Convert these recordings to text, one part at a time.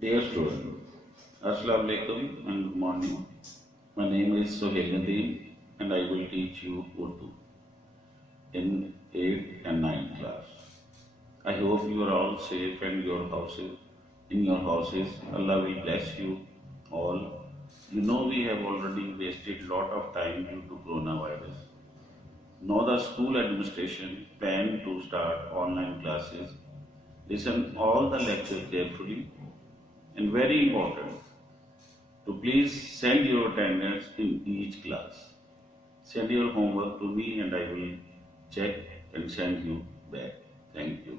Dear student, Assalamu alaikum and good morning. My name is Sohail Nadeem and I will teach you Urdu in 8th and 9th class. I hope you are all safe and in your houses. Allah will bless you all. You know we have already wasted lot of time due to coronavirus. Now the school administration plan to start online classes. Listen all the lectures carefully and very important to please send your attendance in each class. Send your homework to me and I will check and send you back. Thank you.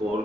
4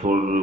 4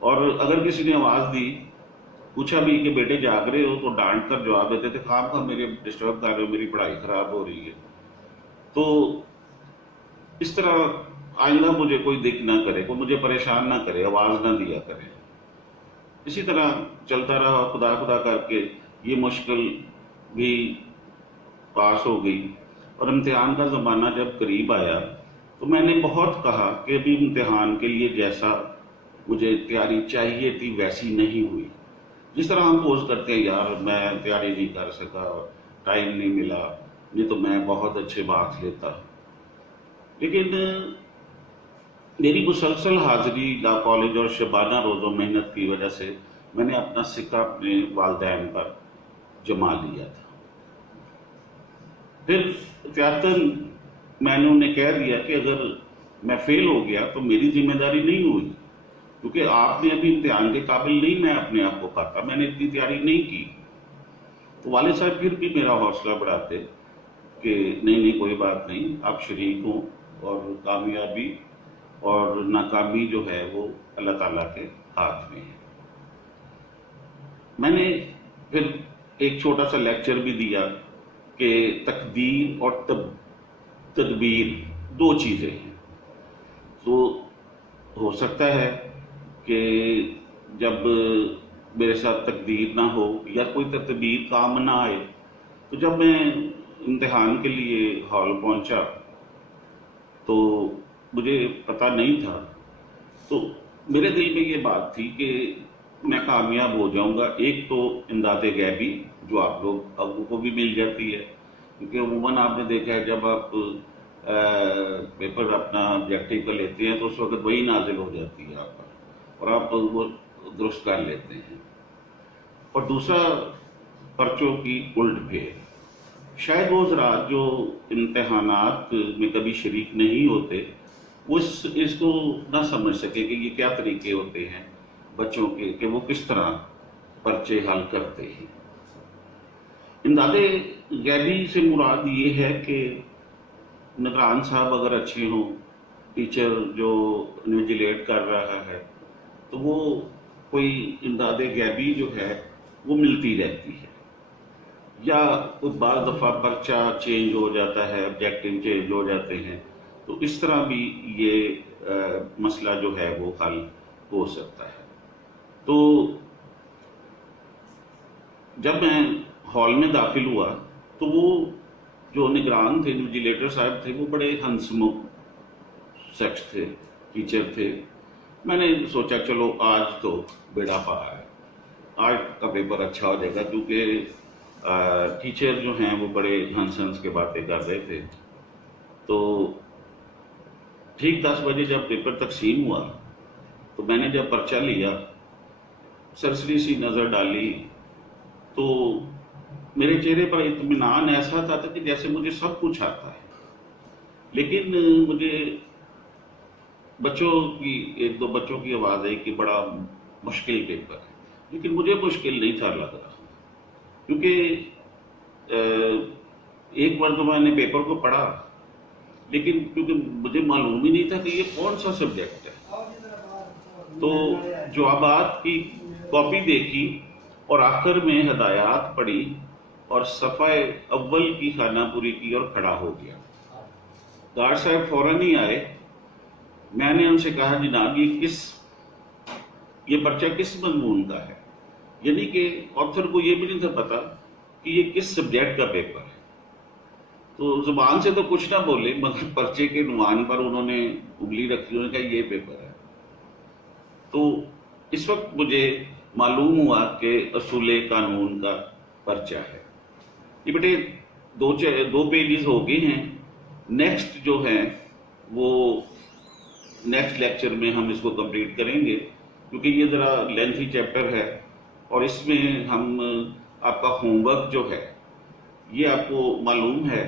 اور اگر کسی نے آواز دی، پوچھا بھی کہ بیٹے جاگ رہے ہو، تو ڈانٹ کر جواب دیتے تھے خام خواہ میرے ڈسٹرب کر رہے ہو، میری پڑھائی خراب ہو رہی ہے۔ تو اس طرح آئندہ مجھے کوئی دکھ نہ کرے، کوئی مجھے پریشان نہ کرے، آواز نہ دیا کرے۔ اسی طرح چلتا رہا، خدا خدا کر کے یہ مشکل بھی پاس ہو گئی، اور امتحان کا زمانہ جب قریب آیا تو میں نے بہت کہا کہ ابھی امتحان کے لیے جیسا مجھے تیاری چاہیے تھی ویسی نہیں ہوئی۔ جس طرح ہم پوز کرتے ہیں، یار میں تیاری نہیں کر سکا، ٹائم نہیں ملا، یہ تو میں بہت اچھے مارکس لیتا۔ لیکن میری مسلسل حاضری لا کالج اور شبانہ روز و محنت کی وجہ سے میں نے اپنا سکہ اپنے والدین پر جما لیا تھا۔ پھر احتیاطاً میں نے انہیں کہہ دیا کہ اگر میں فیل ہو گیا تو میری ذمہ داری نہیں ہوئی، کیونکہ آپ نے ابھی امتحان کے قابل نہیں میں اپنے آپ کو پاتا، میں نے اتنی تیاری نہیں کی۔ تو والد صاحب پھر بھی میرا حوصلہ بڑھاتے کہ نہیں کوئی بات نہیں، آپ شریک ہوں، اور کامیابی اور ناکامی جو ہے وہ اللہ تعالیٰ کے ہاتھ میں ہے۔ میں نے پھر ایک چھوٹا سا لیکچر بھی دیا کہ تقدیر اور تدبیر دو چیزیں ہیں۔ تو ہو سکتا ہے کہ جب میرے ساتھ تقدیر نہ ہو یا کوئی تدبیر کام نہ آئے، تو جب میں امتحان کے لیے ہال پہنچا تو مجھے پتہ نہیں تھا، تو میرے دل میں یہ بات تھی کہ میں کامیاب ہو جاؤں گا۔ ایک تو امداد غیبی جو آپ لوگوں کو بھی مل جاتی ہے، کیونکہ عموماً آپ نے دیکھا ہے جب آپ پیپر اپنا آبجیکٹیو کا لیتے ہیں تو اس وقت وہی نازل ہو جاتی ہے آپ پر، اور آپ وہ درست کر لیتے ہیں۔ اور دوسرا پرچوں کی الٹ پھیر۔ شاید وہ حضرات جو امتحانات میں کبھی شریک نہیں ہوتے وہ اس کو نہ سمجھ سکے کہ یہ کیا طریقے ہوتے ہیں بچوں کے، کہ وہ کس طرح پرچے حل کرتے ہیں۔ امداد غیبی سے مراد یہ ہے کہ نگران صاحب اگر اچھے ہوں، ٹیچر جو انویجیلیٹ کر رہا ہے، تو وہ کوئی امداد غیبی جو ہے وہ ملتی رہتی ہے، یا بعض دفعہ پرچہ چینج ہو جاتا ہے، آبجیکٹیو چینج ہو جاتے ہیں، تو اس طرح بھی یہ مسئلہ جو ہے وہ حل ہو سکتا ہے۔ تو جب میں ہال میں داخل ہوا تو وہ جو نگران تھے، انویجیلیٹر صاحب تھے، وہ بڑے ہنسمکھ شخص تھے، ٹیچر تھے۔ میں نے سوچا چلو آج تو بیڑا پار ہے، آج کا پیپر اچھا ہو جائے گا، کیونکہ ٹیچر جو ہیں وہ بڑے ہنس کے باتیں کر رہے تھے۔ تو ٹھیک 10 بجے جب پیپر تقسیم ہوا تو میں نے جب پرچہ لیا، سرسری سی نظر ڈالی، تو میرے چہرے پر اطمینان ایسا تھا کہ جیسے مجھے سب کچھ آتا ہے، لیکن مجھے ایک دو بچوں کی آواز آئی کہ بڑا مشکل پیپر ہے، لیکن مجھے مشکل نہیں تھا لگ رہا، کیونکہ ایک بار تو میں نے پیپر کو پڑھا، لیکن کیونکہ مجھے معلوم ہی نہیں تھا کہ یہ کون سا سبجیکٹ ہے، تو جوابات کی کاپی دیکھی اور آخر میں ہدایات پڑھی اور صفحہ اول کی خانہ پوری کی اور کھڑا ہو گیا۔ گارڈ صاحب فوراً ہی آئے۔ میں نے ان سے کہا جناب یہ پرچہ کس مضمون کا ہے، یعنی کہ آتھر کو یہ بھی نہیں تھا پتا کہ یہ کس سبجیکٹ کا پیپر ہے۔ تو زبان سے تو کچھ نہ بولے، مگر پرچے کے عنوان پر انہوں نے انگلی رکھی، انہوں نے کہا یہ پیپر ہے۔ تو اس وقت مجھے معلوم ہوا کہ اصول قانون کا پرچہ ہے۔ یہ بیٹے دو پیجز ہو گئے ہیں، نیکسٹ جو ہے وہ نیکسٹ لیکچر میں ہم اس کو کمپلیٹ کریں گے، کیونکہ یہ ذرا لینتھی چیپٹر ہے، اور اس میں ہم آپ کا ہوم ورک جو ہے یہ آپ کو معلوم ہے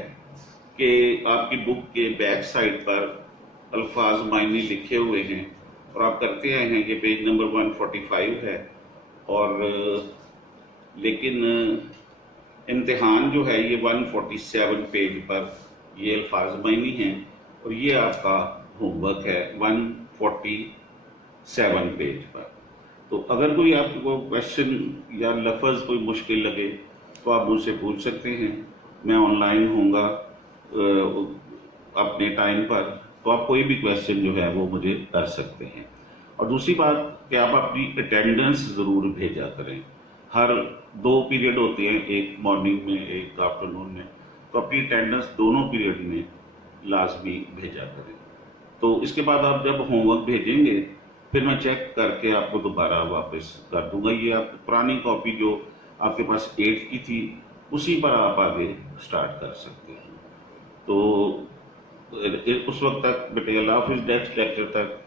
کہ آپ کی بک کے بیک سائڈ پر الفاظ معنی لکھے ہوئے ہیں، اور آپ کرتے آئے ہیں، یہ پیج نمبر 145 ہے، اور لیکن امتحان جو ہے یہ 147 پیج پر یہ الفاظ معنی ہیں، اور یہ آپ کا ہوم ورک ہے 147 پیج پر۔ تو اگر کوئی آپ کو کویشچن یا لفظ کوئی مشکل لگے تو آپ مجھ سے پوچھ سکتے ہیں. میں آن لائن ہوں گا اپنے ٹائم پر، تو آپ کوئی بھی کویشچن جو ہے وہ مجھے کر سکتے ہیں. اور دوسری بات کہ آپ اپنی اٹینڈنس ضرور بھیجا کریں. ہر 2 پیریڈ ہوتے ہیں، ایک مارننگ میں ایک آفٹرنون میں، تو اپنی اٹینڈنس دونوں پیریڈ میں لازمی بھیجا کریں. تو اس کے بعد آپ جب ہوم ورک بھیجیں گے پھر میں چیک کر کے آپ کو دوبارہ واپس کر دوں گا. یہ آپ پرانی کاپی جو آپ کے پاس 8 کی تھی اسی پر آپ آگے سٹارٹ کر سکتے ہیں. تو اس وقت تک بیٹے اللہ حافظ، نیکسٹ لیکچر تک